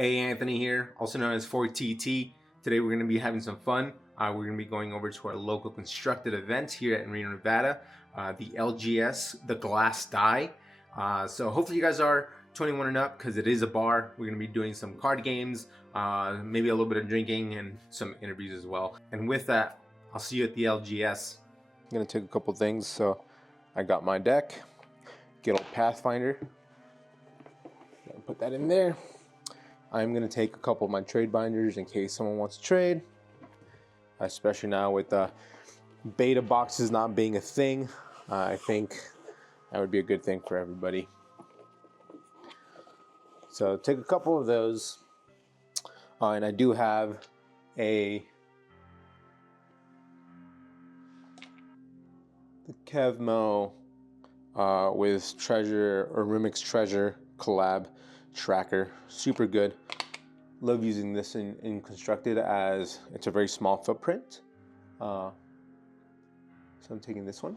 Hey, Anthony here, also known as 4TT. Today we're going to be having some fun. We're going to be going over to our local constructed event here at Reno, Nevada, the LGS, the Glass Die. So hopefully you guys are 21 and up because it is a bar. We're going to be doing some card games, maybe a little bit of drinking and some interviews as well. And with that, I'll see you at the LGS. I'm going to take a couple things. So I got my deck, good old Pathfinder. Put that in there. I'm going to take a couple of my trade binders in case someone wants to trade, especially now with beta boxes not being a thing. I think that would be a good thing for everybody. So take a couple of those, and I do have the Kevmo with Treasure or Remix Treasure collab tracker, super good. Love using this in constructed as it's a very small footprint. So I'm taking this one.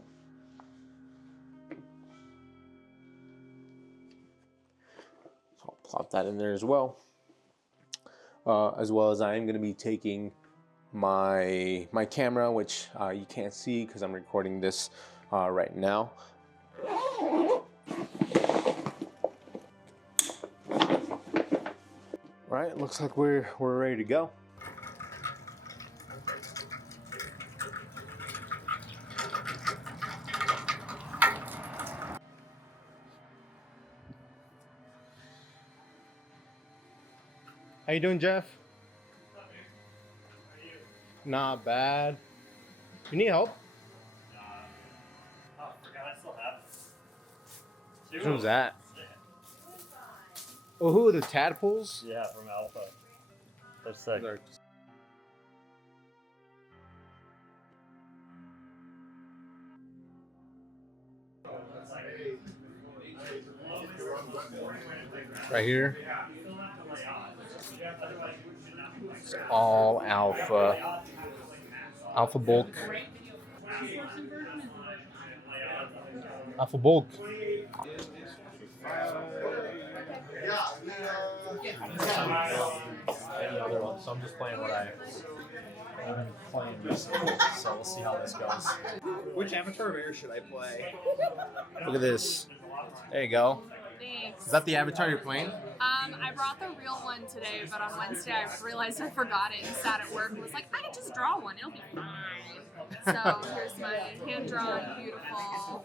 So I'll plop that in there as well. As I am going to be taking my camera, which you can't see because I'm recording this right now. All right, looks like we're ready to go. How you doing, Jeff? Not bad. You need help? Oh, I forgot I still have it. Who's that? Oh, who are the tadpoles? Yeah, from Alpha. They're sick. Right here. It's all alpha. Alpha bulk. Alpha bulk. Any other one, so I'm just playing what I've been playing recently, so we'll see how this goes. Which Avatar of Air should I play? Look at this. There you go. Thanks. Is that the avatar you're playing? I brought the real one today, but on Wednesday I realized I forgot it and sat at work and was like, I can just draw one, it'll be fine. So here's my hand-drawn, beautiful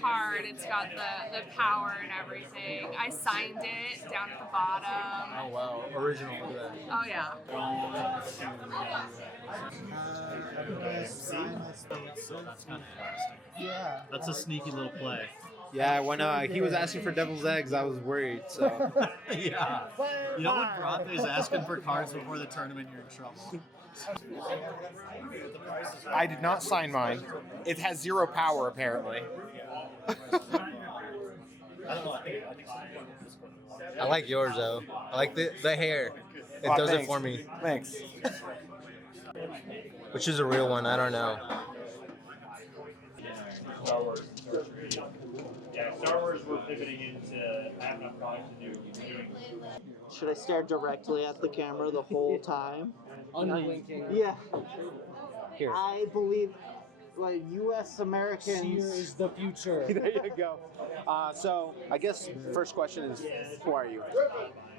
card. It's got the power and everything. I signed it down at the bottom. Oh wow, original. Look at that. Oh yeah. So that's kind of interesting. Yeah. That's a sneaky little play. Yeah, when he was asking for devil's eggs, I was worried. So Yeah. You know when Bronte's asking for cards before the tournament, you're in trouble. I did not sign mine. It has 0 power, apparently. I like yours though. I like the hair. It does thanks. it for me. Thanks. Which is a real one? I don't know. Yeah, Star Wars we're pivoting into have enough product to do. Should I stare directly at the camera the whole time? Unblinking. Yeah. Here. I believe, like, U.S. Americans. Here is the future. There you go. So I guess first question is, who are you?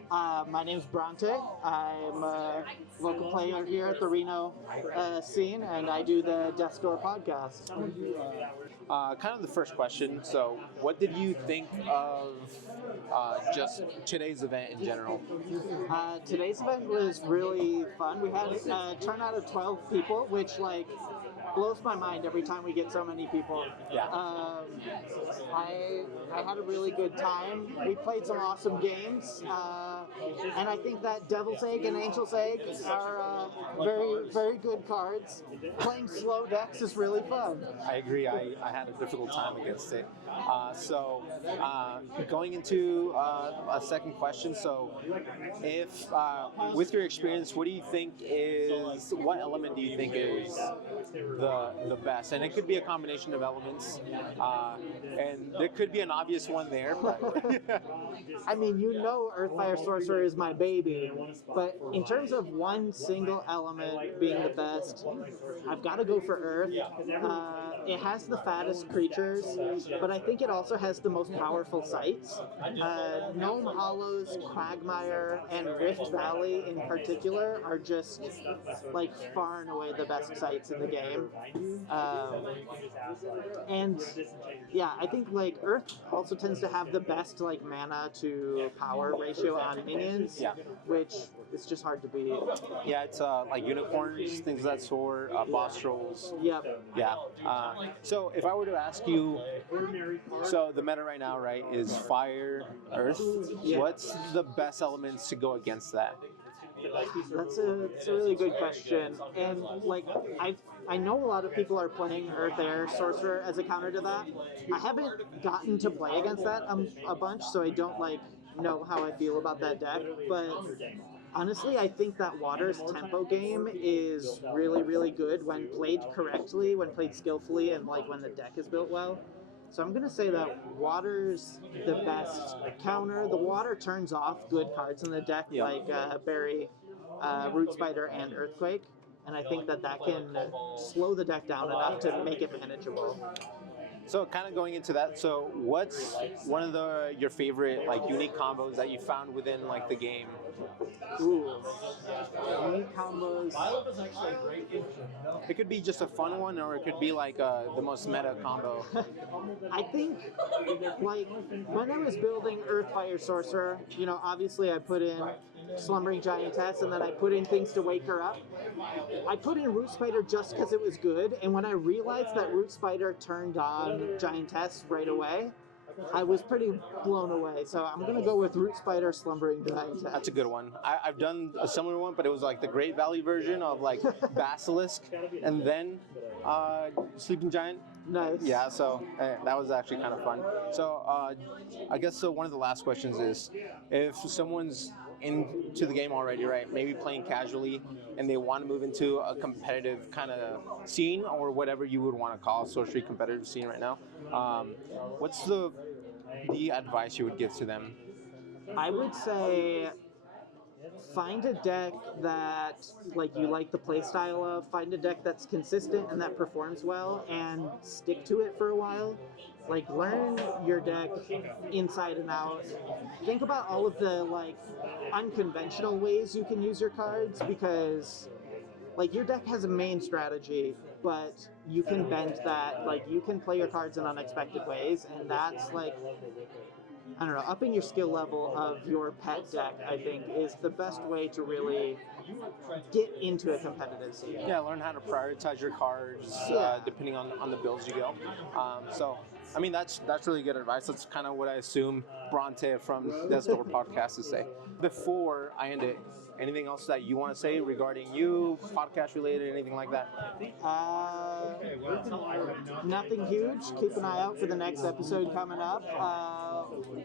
My name's Bronte. I'm a local player here at the Reno scene, and I do the Death Door podcast. Kind of the first question. So, what did you think of just today's event in general? Today's event was really fun. We had a turnout of 12 people, which, like, blows my mind every time we get so many people. Yeah. I had a really good time. We played some awesome games, and I think that Devil's Egg and Angel's Egg are very, very good cards. Playing slow decks is really fun. I agree. I had a difficult time against it. So, going into a second question. So, if with your experience, what element do you think is the best? And it could be a combination of elements, and there could be an obvious one there. But I mean, you know, Earth, Fire, Sorcery is my baby. But in terms of one single element being the best, I've got to go for Earth. It has the fattest creatures, but I think it also has the most powerful sights. Gnome Hollows, Quagmire, and Rift Valley in particular are just like far and away the best sights in the game. And yeah, I think like Earth also tends to have the best like mana to power ratio on minions, Yeah. which is just hard to beat. Yeah, it's like unicorns, things of that sort, boss trolls. Yep. Yeah. So if I were to ask you, so the meta right now, right, is fire, earth. Yeah. What's the best elements to go against that? That's a really good question, and like I know a lot of people are playing Earth Air Sorcerer as a counter to that. I haven't gotten to play against that a bunch, so I don't like know how I feel about that deck. But honestly, I think that Water's tempo game is really, really good when played correctly, when played skillfully, and like when the deck is built well. So I'm gonna say that Water's the best counter. The Water turns off good cards in the deck, like Berry, Root Spider, and Earthquake, and I think that can slow the deck down enough to make it manageable. So kind of going into that, so what's one of your favorite like unique combos that you found within like the game? Ooh, unique combos. It could be just a fun one, or it could be like the most meta combo. I think, like, when I was building Earth Fire Sorcerer, you know, obviously I put in Slumbering Giantess, and then I put in things to wake her up. I put in Root Spider just because it was good, and when I realized that Root Spider turned on Giantess right away, I was pretty blown away. So I'm going to go with Root Spider, Slumbering Giantess. That's a good one. I've done a similar one, but it was like the Great Valley version of like Basilisk, and then Sleeping Giant. Nice. Yeah, so that was actually kind of fun. So I guess so one of the last questions is, if someone's into the game already, right, maybe playing casually, and they want to move into a competitive kind of scene, or whatever you would want to call a sorcery competitive scene right now, what's the advice you would give to them? I would say find a deck that like you like the play style of, find a deck that's consistent and that performs well, and stick to it for a while. Like, learn your deck inside and out. Think about all of the like unconventional ways you can use your cards, because like your deck has a main strategy, but you can bend that. Like, you can play your cards in unexpected ways, and that's like, I don't know, upping your skill level of your pet deck, I think, is the best way to really get into a competitive scene. Yeah, learn how to prioritize your cards depending on the builds you go. So, I mean, that's really good advice. That's kind of what I assume Bronte from the Store podcast to say. Before I end it, anything else that you want to say regarding you, podcast related, anything like that? Nothing huge. Keep an eye out for the next episode coming up.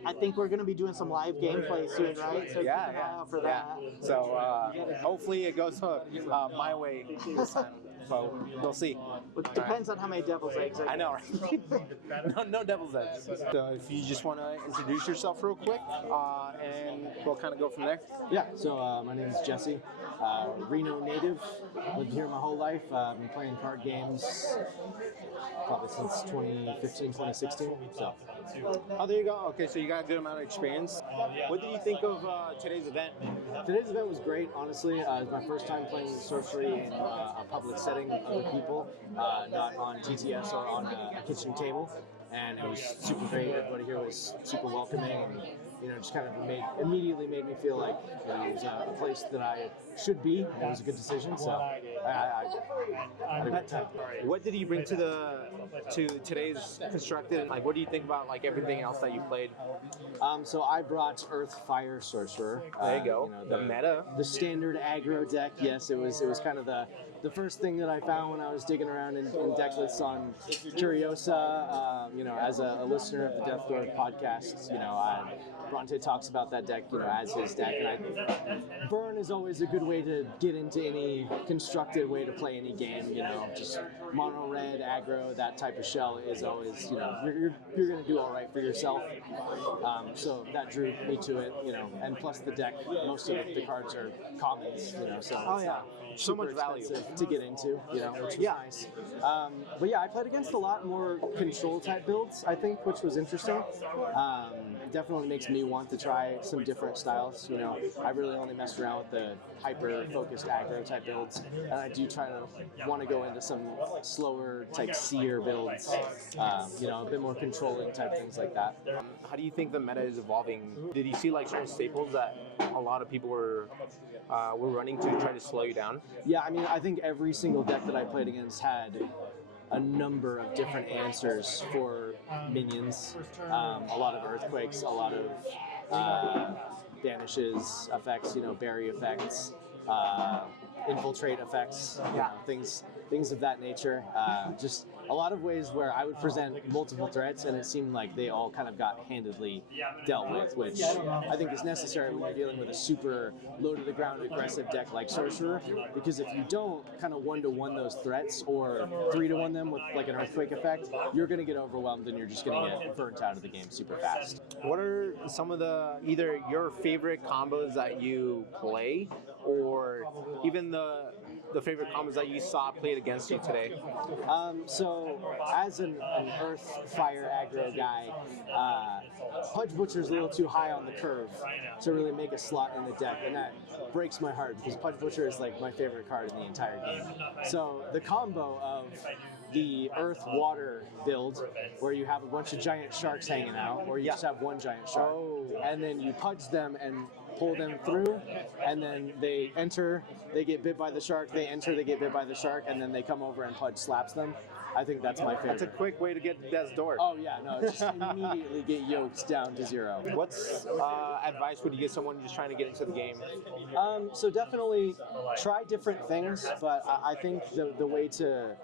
I think we're going to be doing some live gameplay soon, right? So keep an eye out for that. So hopefully it goes my way this time. So we'll see. It depends on how many devil's eggs I know, right? no devil's eggs. So if you just want to introduce yourself real quick, and we'll kind of go from there. Yeah, so my name is Jesse, Reno native, lived here my whole life, been playing card games probably since 2015, 2016, so. Oh, there you go. Okay, so you got a good amount of experience. What did you think of today's event? Today's event was great, honestly. It was my first time playing sorcery in a public setting with other people, not on TTS or on a kitchen table. And it was super great. Everybody here was super welcoming, and just kind of immediately made me feel like it was a place that I should be, and it was a good decision. So I had a good time. What did you bring to today's constructed? Like, what do you think about like everything else that you played? So I brought Earth Fire Sorcerer. There you go. The meta. The standard aggro deck. Yes, it was kind of the first thing that I found when I was digging around in deck lists on Curiosa. As a listener of the Death Door podcast, Bronte talks about that deck, as his deck, and burn is always a good way to get into any constructed way to play any game. Just mono red aggro, that type of shell is always, you're going to do all right for yourself. So that drew me to it, and plus the deck, most of the cards are commons, so Oh yeah, so much value to get into, which was nice. But yeah, I played against a lot more control type builds, I think, which was interesting. Definitely makes me want to try some different styles. I really only messed around with the hyper focused aggro type builds, and I do try to want to go into some slower type seer builds, a bit more controlling type things like that. How do you think the meta is evolving? Did you see like certain staples that a lot of people were running to try to slow you down? Yeah, I mean, I think every single deck that I played against had a number of different answers for minions. A lot of earthquakes, a lot of banishes effects, berry effects, infiltrate effects, things of that nature. Just a lot of ways where I would present multiple threats, and it seemed like they all kind of got handedly dealt with, which I think is necessary when you're dealing with a super low to the ground aggressive deck like Sorcerer, because if you don't kind of 1-to-1 those threats or 3-to-1 them with like an earthquake effect, you're going to get overwhelmed and you're just going to get burnt out of the game super fast. What are some of the either your favorite combos that you play, or even the favorite combos that you saw played against you today? So as an earth fire aggro guy, Pudge Butcher's a little too high on the curve to really make a slot in the deck, and that breaks my heart because Pudge Butcher is like my favorite card in the entire game. So the combo of the earth water build where you have a bunch of giant sharks hanging out, or you just have one giant shark, and then you pudge them and pull them through, and then they enter, they get bit by the shark, they enter, they get bit by the shark, and then they come over and Pudge slaps them. I think that's my favorite. That's a quick way to get death's door. Oh yeah, no, just immediately get yoked down to 0. What's advice would you give someone just trying to get into the game? So definitely try different things, but I think the way to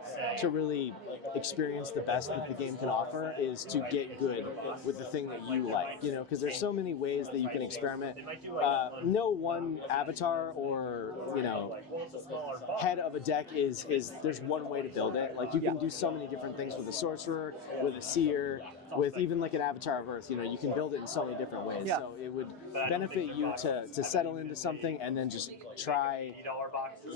really experience the best that the game can offer is to get good with the thing that you like, because there's so many ways that you can experiment. No one avatar or head of a deck is there's one way to build it. Like you can do so many different things with a sorcerer, with a seer, with even like an avatar of earth. You can build it in so many different ways. So it would benefit you to settle into something and then just try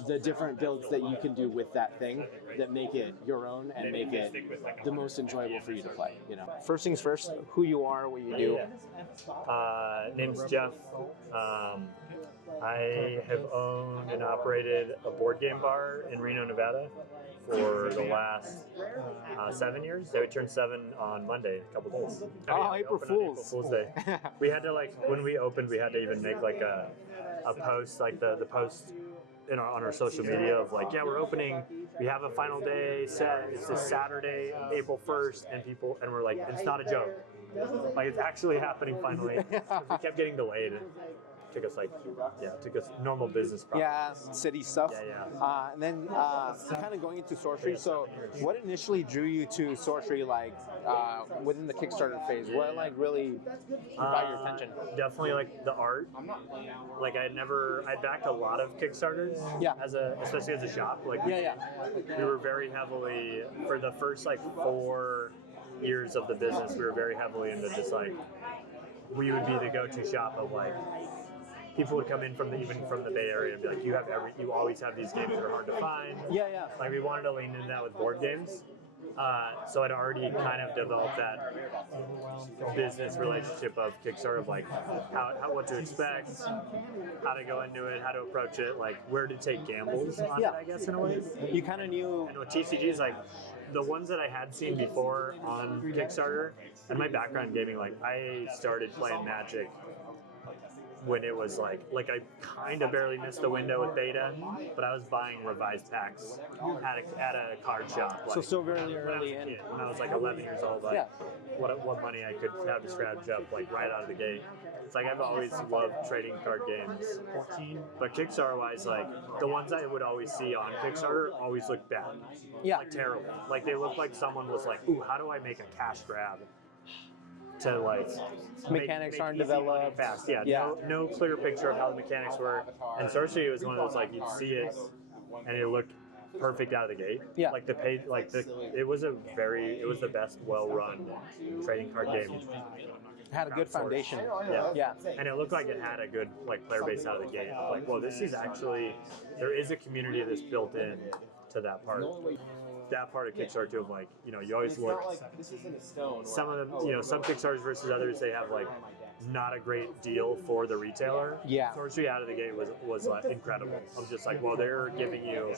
the different builds that you can do with that thing that make it your own and make it the most enjoyable for you to play. First things first, who you are, what you do. Name's Jeff. I have owned and operated a board game bar in Reno, Nevada for the last 7 years. They would turn 7 on Monday, a couple days. April Fool's Day. We had to when we opened, we had to even make like a post, like the post on our social media of like, yeah, we're opening. We have a final day set. It's this Saturday, April 1st, and we're like, it's not a joke. Like it's actually happening finally. We kept getting delayed. Took us normal business problems. Yeah, city stuff. Yeah. And then kind of going into Sorcery. So, what initially drew you to Sorcery, within the Kickstarter phase? What really got your attention? Definitely the art. I'd backed a lot of Kickstarters. Yeah. Especially as a shop. We were very heavily for the first 4 years of the business. We were very heavily into just we would be the go-to shop of people would come in from the Bay Area and be like, you always have these games that are hard to find. Yeah. We wanted to lean into that with board games. So I'd already kind of developed that business relationship of Kickstarter of what to expect, how to go into it, how to approach it, where to take gambles on it, I guess, in a way. You kind of knew. And with TCGs, the ones that I had seen before on Kickstarter, and my background in gaming, I started playing Magic when it was I kind of barely missed the window with beta, but I was buying revised packs at a card shop. So still very early in. When I was 11 years old, what money I could have to scrounge up right out of the gate. It's I've always loved trading card games. But Kickstarter-wise, the ones I would always see on Kickstarter always look bad. Yeah. Terrible. They look like someone was ooh, how do I make a cash grab? to like Mechanics make aren't easy money developed. fast. Yeah, Yeah. no clear picture of how the mechanics work. And Sorcery was one of those like you'd see it and it looked perfect out of the gate. Yeah. Like it was the best well-run trading card game. Had a good foundation. Yeah. Yeah. And it looked like it had a good like player base out of the gate. Like, well, this is actually there is a community that's built in to that part. That part of Kickstarter too, of like, you know, you always look some of them, you know, some Kickstarters versus others, they have like not a great deal for the retailer. Yeah. Sorcery out of the gate was like incredible. I was just like, well, they're giving you.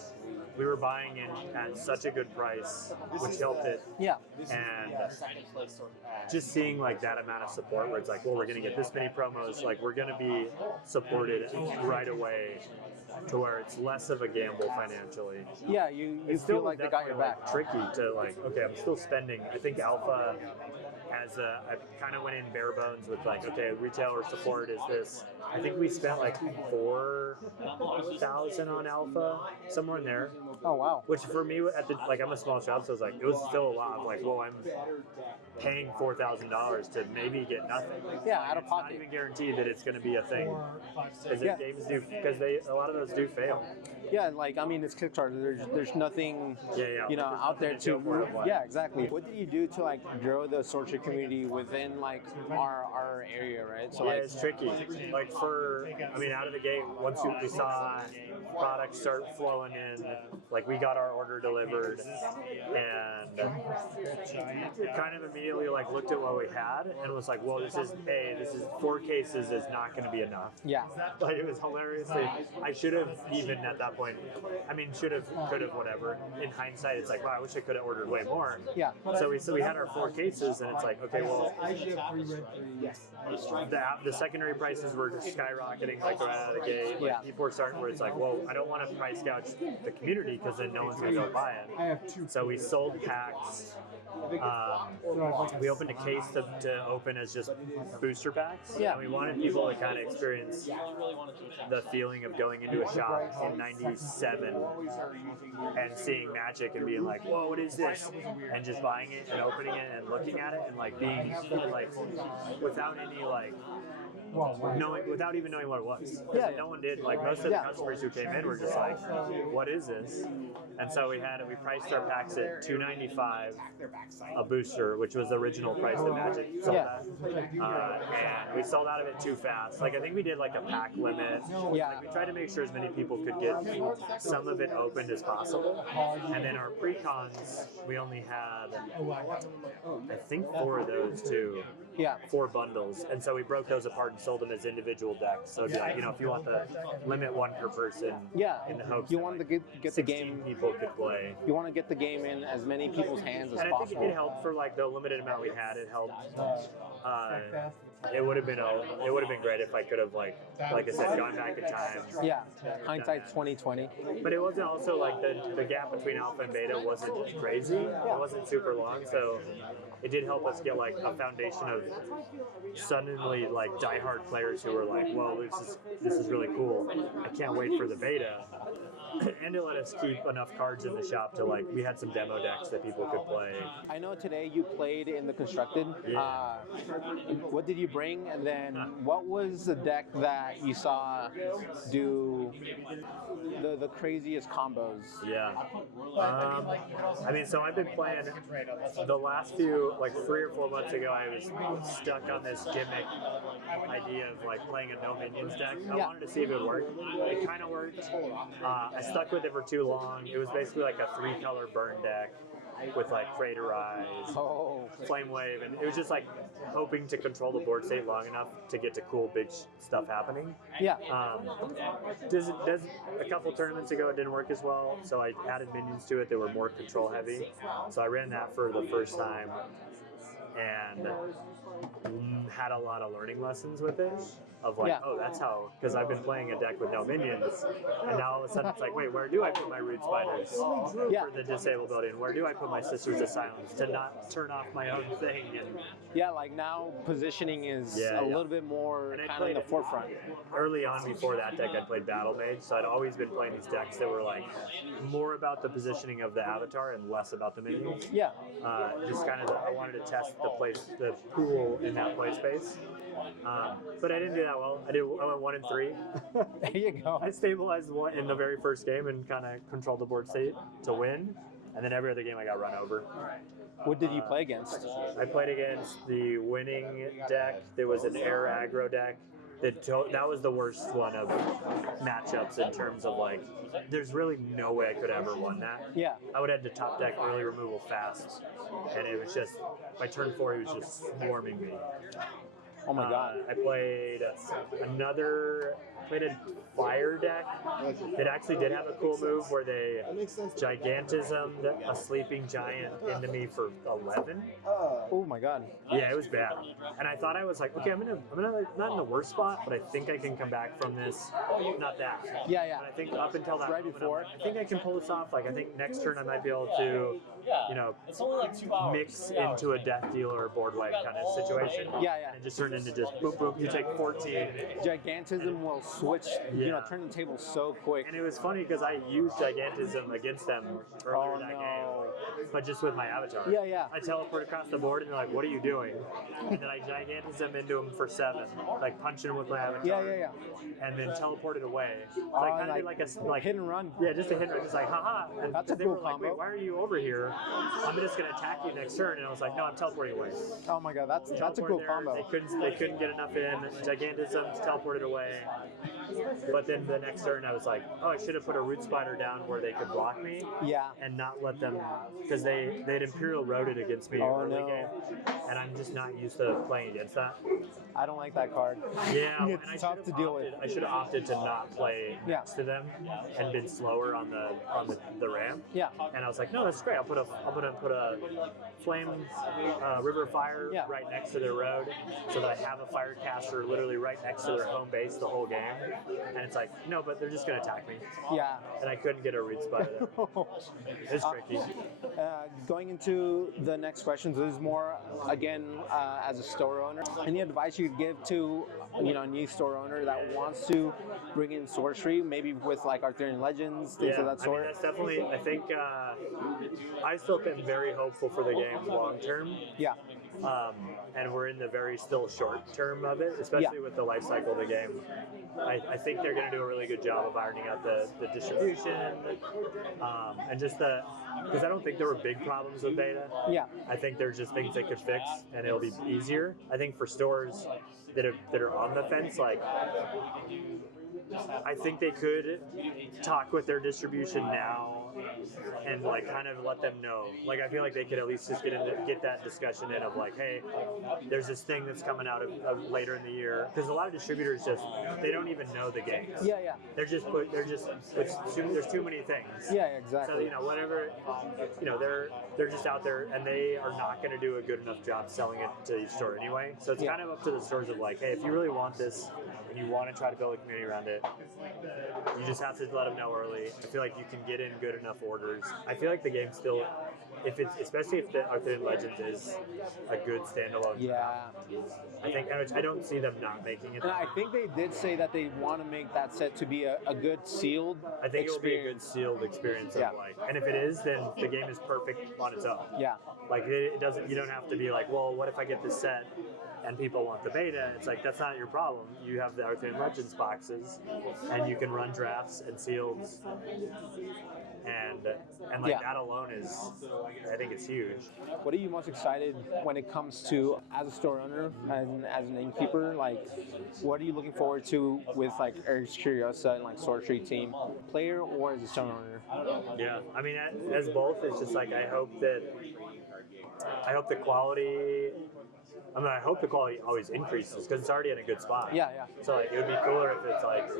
We were buying in at such a good price, which helped it. Yeah. And just seeing like that amount of support, where it's like, well, we're gonna get this many promos, like we're gonna be supported right away, to where it's less of a gamble financially. Yeah, you It's feel still like they got your back. like, tricky to like, okay, I'm still spending. I think Alpha I kind of went in bare bones with like, okay, retailer support is this. I think we spent like 4,000 on Alpha, somewhere in there. Oh wow. Which for me, I'm a small shop, so it was still a lot of like, well, I'm paying $4,000 to maybe get nothing. Yeah, out of It's not pocket. even guaranteed that it's going to be a thing. Because Yeah. games do, because a lot of those do fail. Yeah, like I mean, it's Kickstarter. There's nothing, Yeah. you know, There's out there nothing to to. go for it, like- Yeah, exactly. What did you do to like grow the sorcery community within like our area, right? So Yeah, like, it's tricky. Like out of the gate, once we saw products start flowing in, like we got our order delivered, and kind of immediately like looked at what we had and was like, well, this is 4 cases is not going to be enough. yeah, Like it was hilariously. I should have even at that point. I mean, could have, whatever. In hindsight, it's like, wow, I wish I could have ordered way more. yeah, So we had our 4 cases, and it's like, okay, well, the secondary prices were just skyrocketing like right out of the gate. Like, Yeah. people were starting where it's like, well, I don't want to price gouge the community because then no one's gonna go buy it. So we sold packs. We opened a case to open as just booster packs. Yeah. And we wanted people to kind of experience the feeling of going into a shop in '97 and seeing Magic and being like, whoa, what is this? And just buying it and opening it and looking at it and like being like without any like without even knowing what it was. Yeah. No one did. Like most of the customers who came in were just like, what is this? And so we priced our packs at $2.95 a booster, which was the original price that Magic sold at. And we sold out of it too fast. Like I think we did like a pack limit. Yeah. Like we tried to make sure as many people could get some of it opened as possible. And then our pre-cons, we only had I think 4 of those too. yeah. 4 bundles, and so we broke those apart and sold them as individual decks. So it'd be like, if you want the limit 1 per person, Yeah, in the hopes you that, wanted like, to get the 16 game. people could play. You want to get the game in as many people's hands as And I think possible. it helped for like the limited amount we had. It helped. It would have been great if I could have like I said, gone back in time. Yeah, hindsight's 2020. But it wasn't also like the gap between alpha and beta wasn't crazy. It wasn't super long, so it did help us get like a foundation of suddenly like diehard players who were like, "Whoa, this is really cool. I can't wait for the beta." And it let us keep enough cards in the shop to like we had some demo decks that people could play. I know today you played in the constructed. Yeah. What did you bring, and then what was the deck that you saw do the craziest combos? Yeah. So I've been playing the last few, like 3 or 4 months ago, I was stuck on this gimmick idea of like playing a no minions deck. I wanted to see if it would work. It kind of worked. I stuck with it for too long. It was basically like a 3-color burn deck with like Crater Eyes, Flame Wave, and it was just like hoping to control the board state long enough to get to cool big stuff happening. Yeah. Does a couple tournaments ago it didn't work as well, so I added minions to it that were more control heavy. So I ran that for the first time and had a lot of learning lessons with it. Of like, oh, that's how, because I've been playing a deck with no minions, and now all of a sudden it's like, wait, where do I put my root spiders for the disable building? Where do I put my Sisters of Silence to not turn off my own thing? And yeah, like now positioning is a little bit more kind of in the forefront. Early on before that deck, I played Battle Mage, so I'd always been playing these decks that were like more about the positioning of the avatar and less about the minions. Yeah. Just kind of, I wanted to test the pool in that play space. But I didn't do that well. I went 1 and 3. There you go. I stabilized one in the very first game and kind of controlled the board state to win, and then every other game I got run over. What did you play against? I played against the winning deck. There was an air aggro deck. That was the worst one of matchups in terms of like, there's really no way I could have ever won that. Yeah. I would have had to top deck early removal fast, and it was just, by turn 4 he was just swarming me. Oh my god. I played a fire deck. It actually did have a cool move where they gigantismed a sleeping giant into me for 11. Oh my god. Yeah, it was bad. And I thought I was like, okay, I'm gonna not in the worst spot, but I think I can come back from this. Not that. Yeah, yeah. But I think up until that Right moment, before. I think I can pull this off. Like I think next turn I might be able to, mix into a death dealer or board wipe kind of situation. Yeah, yeah. And it just turned into just boop boop. You take 14. Gigantism will switch, turn the table so quick. And it was funny because I used Gigantism against them earlier that game, but just with my avatar. Yeah, yeah. I teleport across the board and they're like, what are you doing? And then I Gigantism into him for 7, like punching him with my avatar. Yeah. And then teleported away. So I kind of did like hit and run. Yeah, just a hit and run, just like, haha. And That's a they cool were like, combo. wait, why are you over here? I'm just going to attack you next turn. And I was like, no, I'm teleporting away. Oh my god, that's a Teleport cool there, combo. They couldn't get enough in. Gigantism teleported away. But then the next turn, I was like, oh, I should have put a root spider down where they could block me. Yeah. And not let them, because they'd Imperial Roaded against me early game, and I'm just not used to playing against that. I don't like that card. Yeah, It's and tough to deal with. I should have opted to not play next to them and been slower on the ramp. Yeah. And I was like, no, that's great. I'll put a flame river fire right next to their road, so that I have a fire caster literally right next to their home base the whole game. And it's like, no, but they're just gonna attack me. Yeah. And I couldn't get a root spider there. It's tricky. Going into the next questions, this is more again as a store owner. Any advice you could give to a new store owner that wants to bring in sorcery, maybe with like Arthurian legends, things of that sort? I mean, that's definitely. I think I still am very hopeful for the game long term. Yeah. And we're in the very still short term of it, especially with the life cycle of the game. I think they're going to do a really good job of ironing out the distribution and just because I don't think there were big problems with beta. Yeah. I think there's just things they could fix and it'll be easier. I think for stores that are on the fence, like I think they could talk with their distribution now and like kind of let them know. Like I feel like they could at least just get that discussion in of like, hey, there's this thing that's coming out of later in the year, because a lot of distributors they don't even know the games. Yeah. There's too many things. Yeah, exactly. So whatever, they're just out there and they are not going to do a good enough job selling it to each store anyway. So it's kind of up to the stores of like, hey, if you really want this and you want to try to build a community around it, you just have to let them know early. I feel like you can get in good enough orders. I feel like the game still, especially if the Arthurian Legends is a good standalone. Yeah. I don't see them not making it. And I think they did say that they want to make that set to be a good sealed I think it will be a good experience. sealed experience. And if it is, then the game is perfect on its own. Yeah. Like it doesn't. You don't have to be like, well, what if I get this set and people want the beta? It's like that's not your problem. You have the Arthurian Legends boxes, and you can run drafts and seals, and that alone is, I think it's huge. What are you most excited when it comes to, as a store owner and as an innkeeper? Like, what are you looking forward to with like Eric's Curiosa and like Sorcery Team, player or as a store owner? Yeah, I mean, as both, it's just like I hope the quality. I hope the quality always increases because it's already in a good spot. Yeah. So like, it would be cooler if it's like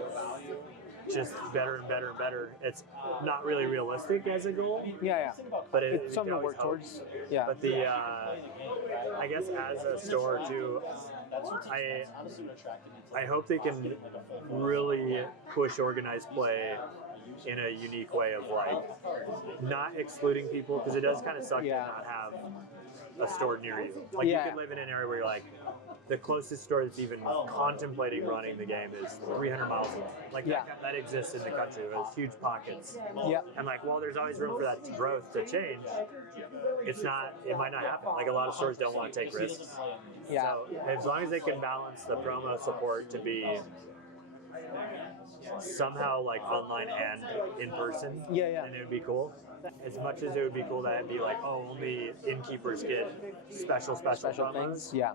just better and better and better. It's not really realistic as a goal. Yeah. But It's something to work towards. Yeah. But I guess as a store too, I hope they can really push organized play in a unique way of like not excluding people, because it does kind of suck to not have a store near you. Like you could live in an area where you're like, the closest store that's even contemplating running the game is 300 miles away. Like that exists in the country. There's huge pockets. Yeah. And like, while there's always room for that growth to change, it might not happen. Like, a lot of stores don't want to take risks. Yeah. So as long as they can balance the promo support to be somehow like online and in person, and it would be cool. As much as it would be cool that it'd be like, oh, only innkeepers get special promos, things. Yeah.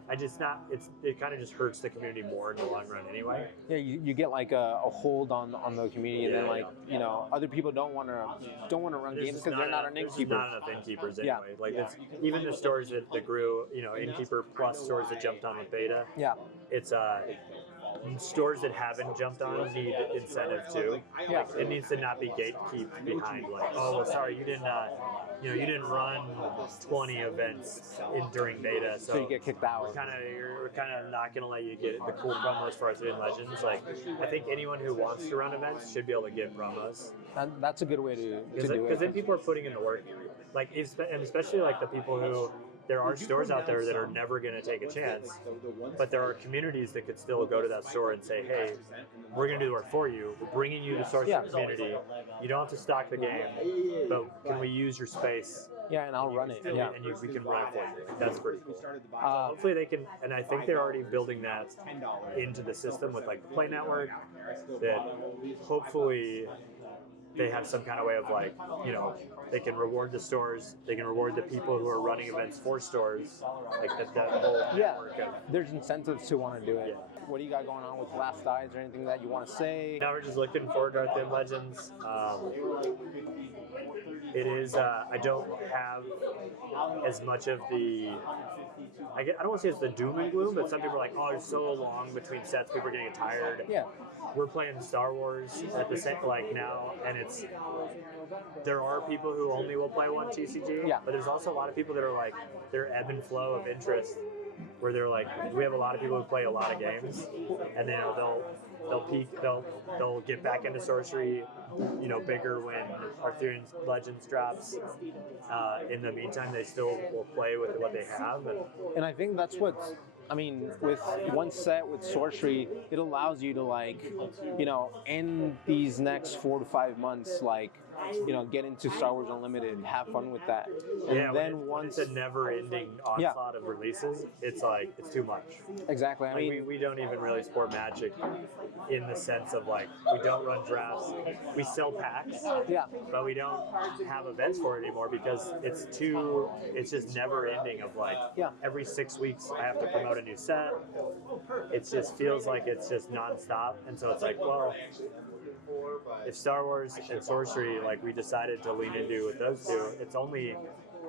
It kind of just hurts the community more in the long run anyway. Yeah, you get like a hold on the community, and then like you know, other people don't want to run There's games because they're not an innkeeper. There's not enough innkeepers anyway. Like, it's, even the stores that grew, you know, innkeeper plus stores that jumped on with beta. Yeah. It's stores that haven't jumped on need incentive too. Yeah. Like, it needs to not be gatekept behind like, oh, well, sorry, you didn't run 20 events during beta, so you get kicked out. We're kind of not going to let you get the cool promos for Arthurian Legends. Like, I think anyone who wants to run events should be able to get promos. That's a good way to do it. Because then people are putting in the work. Like, and especially like the people who, there are stores out there that are never going to take a chance, but there are communities that could still go to that store and say, hey, we're going to do the work for you. We're bringing you the Sorcery community. You don't have to stock the game, but can we use your space? Yeah, and I'll run it. And we can run it for you. Like, that's pretty cool. Hopefully they can, and I think they're already building that into the system with like the Play Network, that hopefully they have some kind of way of like, you know, they can reward the stores, they can reward the people who are running events for stores, like that whole network of, there's incentives to want to do it. What do you got going on with Last Dies, or anything that you want to say? Now we're just looking forward to Arthurian Legends. It is, I don't have as much of the, I don't want to say it's the doom and gloom, but some people are like, oh, it's so long between sets, people are getting tired. Yeah. We're playing Star Wars at the same, like, now, and there are people who only will play one TCG, but there's also a lot of people that are like, their ebb and flow of interest, where they're like, we have a lot of people who play a lot of games, and then they'll get back into sorcery, you know, bigger when Arthurian Legends drops. In the meantime, they still will play with what they have, and I think that's what's, I mean, with one set with sorcery, it allows you to, like, you know, in these next 4 to 5 months, like, you know, get into Star Wars Unlimited and have fun with that. And then once it's a never-ending onslaught of releases, it's like, it's too much. Exactly. I mean, we don't even really support Magic in the sense of like, we don't run drafts. We sell packs, but we don't have events for it anymore because it's just never-ending of like, every 6 weeks I have to promote a new set. It just feels like it's just nonstop, and so it's like, well, if Star Wars and Sorcery, like, we decided to lean into with those two, it's only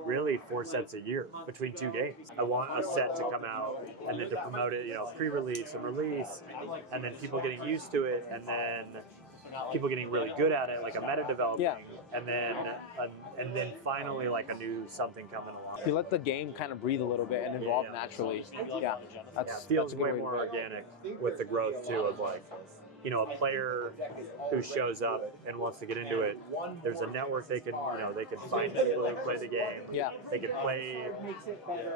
really 4 sets a year between 2 games. I want a set to come out and then to promote it, you know, pre-release and release, and then people getting used to it, and then people getting really good at it, like a meta developing, and then finally like a new something coming along. You let the game kind of breathe a little bit and evolve naturally. Feels way more organic with the growth too of like, you know, a player who shows up and wants to get into it, there's a network they can find people who play the game. Yeah. They can play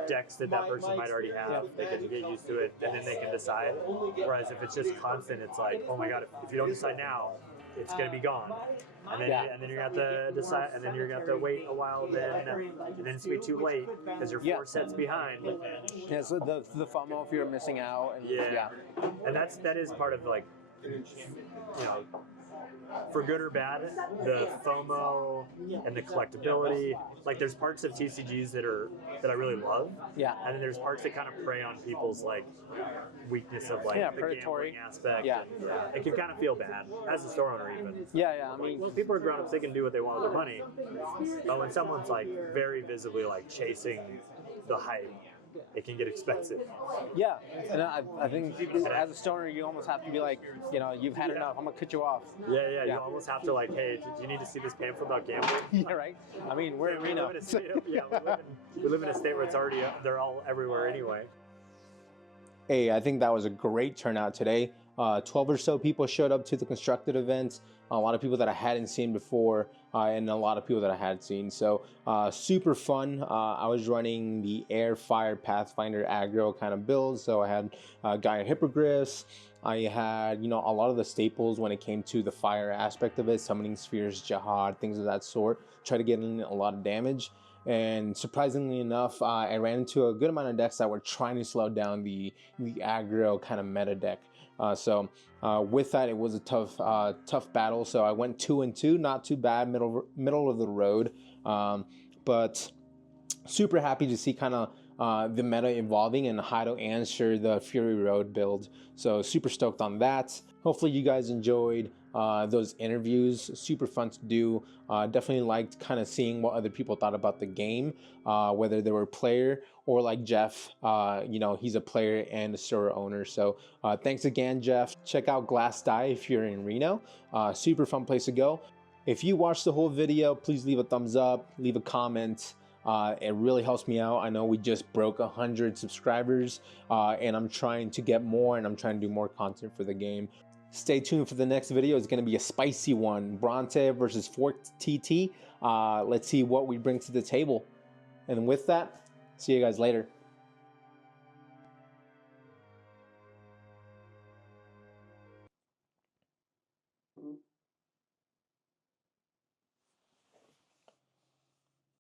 decks that person might already have. They can get used to it, and then they can decide. Whereas if it's just constant, it's like, oh my god, if you don't decide now, it's going to be gone. And then you have to decide, and then you're going to have to wait a while, and then it's going to be too late because you're 4 sets behind. Yeah, so the FOMO if you're missing out. And, and that is part of like, you know, for good or bad, the FOMO and the collectability. Like, there's parts of TCGs that I really love. Yeah. And then there's parts that kind of prey on people's like weakness of like the predatory gambling aspect. Yeah. And, it can kind of feel bad as a store owner even. I mean, well, people are grown-ups, they can do what they want with their money. But when someone's like very visibly like chasing the hype, it can get expensive. Yeah, and I think as a stoner, you almost have to be like, you know, you've had enough. I'm gonna cut you off. Yeah. You almost have to like, hey, do you need to see this pamphlet about gambling? Yeah, right. I mean, we're in Reno. We live in a state where it's already they're all everywhere anyway. Hey, I think that was a great turnout today. 12 or so people showed up to the constructed event. A lot of people that I hadn't seen before, and a lot of people that I had seen. So super fun. I was running the Air Fire Pathfinder aggro kind of build. So I had Gaia Hippogriffs. I had, you know, a lot of the staples when it came to the fire aspect of it, summoning spheres, jihad, things of that sort. Try to get in a lot of damage. And surprisingly enough, I ran into a good amount of decks that were trying to slow down the aggro kind of meta deck. So with that, it was a tough battle. So I went 2-2, not too bad, middle of the road, but super happy to see kind of the meta evolving and how to answer the Fury Road build. So super stoked on that. Hopefully you guys enjoyed those interviews. Super fun to do. Definitely liked kind of seeing what other people thought about the game, whether they were a player or like Jeff, you know, he's a player and a store owner. So thanks again, Jeff. Check out Glass Die if you're in Reno. Super fun place to go. If you watched the whole video, please leave a thumbs up, leave a comment. It really helps me out. I know we just broke 100 subscribers, and I'm trying to get more, and I'm trying to do more content for the game. Stay tuned for the next video. It's going to be a spicy one, Bronte versus Forked TT. Let's see what we bring to the table. And with that, see you guys later.